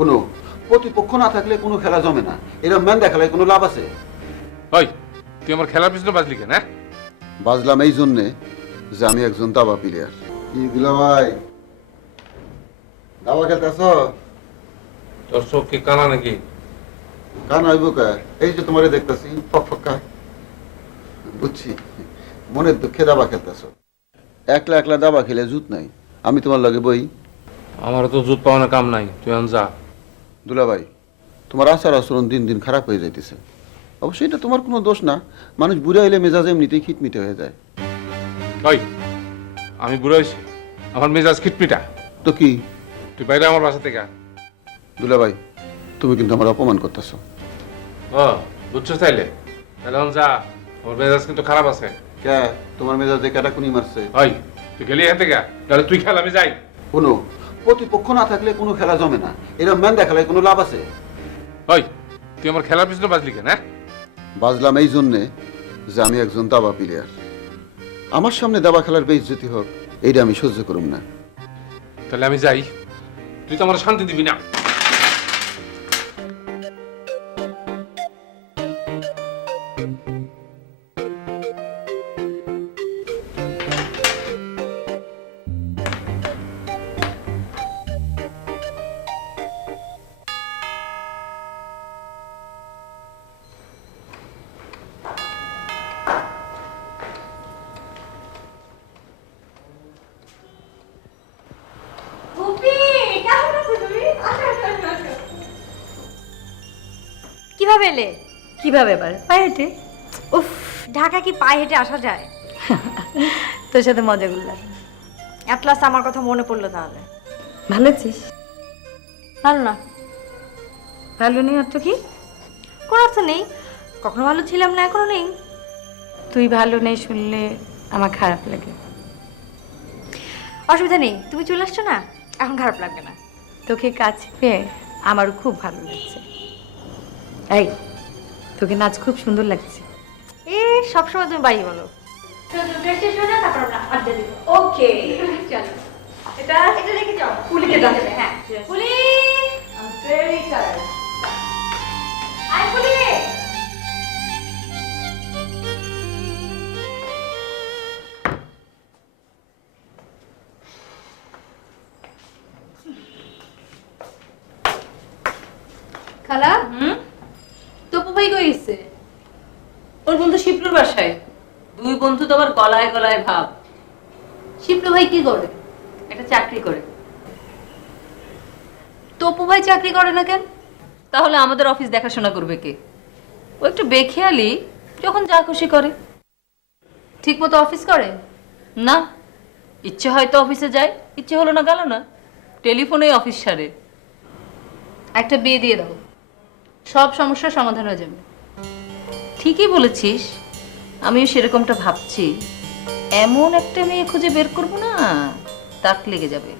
কোনো প্রতিপক্ষ না থাকলে কোনো খেলা জমে না। এরকম ম্যান দেখালে কোনো লাভ আছে? ওই তুই আমার খেলার পিছনে বাজলি কেন? হ্যাঁ, বাজলাম এই জন্যে যে আমি একজন দাবা প্লেয়ার। কি দিলা ভাই, দাবা খেলতেছ? তোর চোখ কি কানা নাকি? কান হইব কা? এই যে তোমারে দেখতেছি ফকফকা। বুঝছি, মনের দুঃখে দাবা খেলতেছ। একলা একলা দাবা খেলে জুত নাই, আমি তোমার লগে বই। আমার তো জুত পাওয়ানোর কাম নাই, তুই আন যা। দুলাভাই, তোমার আচার আচরণ দিন দিন খারাপ হয়ে যাইতেছে। অবশ্যই এটা তোমার কোনো দোষ না, মানুষ বুড়া হইলে মেজাজ এমনিতেই খিটমিটে হয়ে যায়। ওই আমি বুড়ো হয়েছি, আমার মেজাজ খিটমিটা। তো কি? তুই বাইরে আমার বাসা থেকে। দুলাভাই, তুমি কিন্তু আমার অপমান করতেছো। ও বুঝছো তাইলে? তাহলে এখন যা, আমার মেজাজ কিন্তু খারাপ আছে। কে তোমার মেজাজে কেটা কুনি মারছে? ওই তুই গেলি এখান থেকে, তাহলে তুই খেল, আমি যাই। কোনো প্রতিপক্ষ না থাকলে কোনো খেলা জমে না। এরকম ম্যান দেখালে কোনো লাভ আছে? ওই তুই আমার খেলার পিছনে বাজলি কেন? হ্যাঁ, বাজলাম এই জন্যে যে আমি একজন দাবা প্লেয়ার। আমার সামনে দাবা খেলার বেইজ্জতি হোক, এইটা আমি সহ্য করুম না। তাহলে আমি যাই, তুই তো আমার শান্তি দিবি না। কিভাবে এলে? কিভাবে এবার পায়ে হেঁটে? উফ, ঢাকা কি পায়ে হেঁটে আসা যায়? তোর সাথে মজা করলাম। এট লাস্ট আমার কথা মনে পড়লো তাহলে। ভালো আছিস? ভালো না? ভালো নেই অর্থ কি? কোনো অর্থ নেই, কখনো ভালো ছিলাম না, এখনো নেই। তুই ভালো নেই শুনলে আমার খারাপ লাগে। অসুবিধা নেই, তুমি চলে আসছো না, এখন খারাপ লাগবে না। তোকে কাছে পেয়ে আমারও খুব ভালো লাগছে। এই, তোকে নাচ খুব সুন্দর লাগছে। এ সবসময় তুমি বাড়ি বলো। ওকে, চলো, এটা রেখে যাও, পুলিকে ডাকবে। হ্যাঁ পুলি, I'm very tired. আয় পুলি। খালা, তপু ভাই কই গেছে? ওর বন্ধু শিবলুর বাসায়। দুই বন্ধু তো আবার গলায় গলায় ভাব। শিপ্লু ভাই কি করে? একটা চাকরি করে। তপু ভাই চাকরি করে না কেন? তাহলে আমাদের অফিস দেখাশোনা করবে কে? ও একটু বেখেয়ালি, যখন যা খুশি করে। ঠিক মতো অফিস করে না, ইচ্ছে হয়তো অফিসে যায়, ইচ্ছে হলো না গেল না, টেলিফোনেই অফিস সারে। একটা বিয়ে দিয়ে দাও, সব সমস্যার সমাধান হয়ে যাবে। ঠিকই বলেছিস, আমিও সেরকমটা ভাবছি। এমন একটা মেয়ে খুঁজে বের করবো না, তাক লেগে যাবে।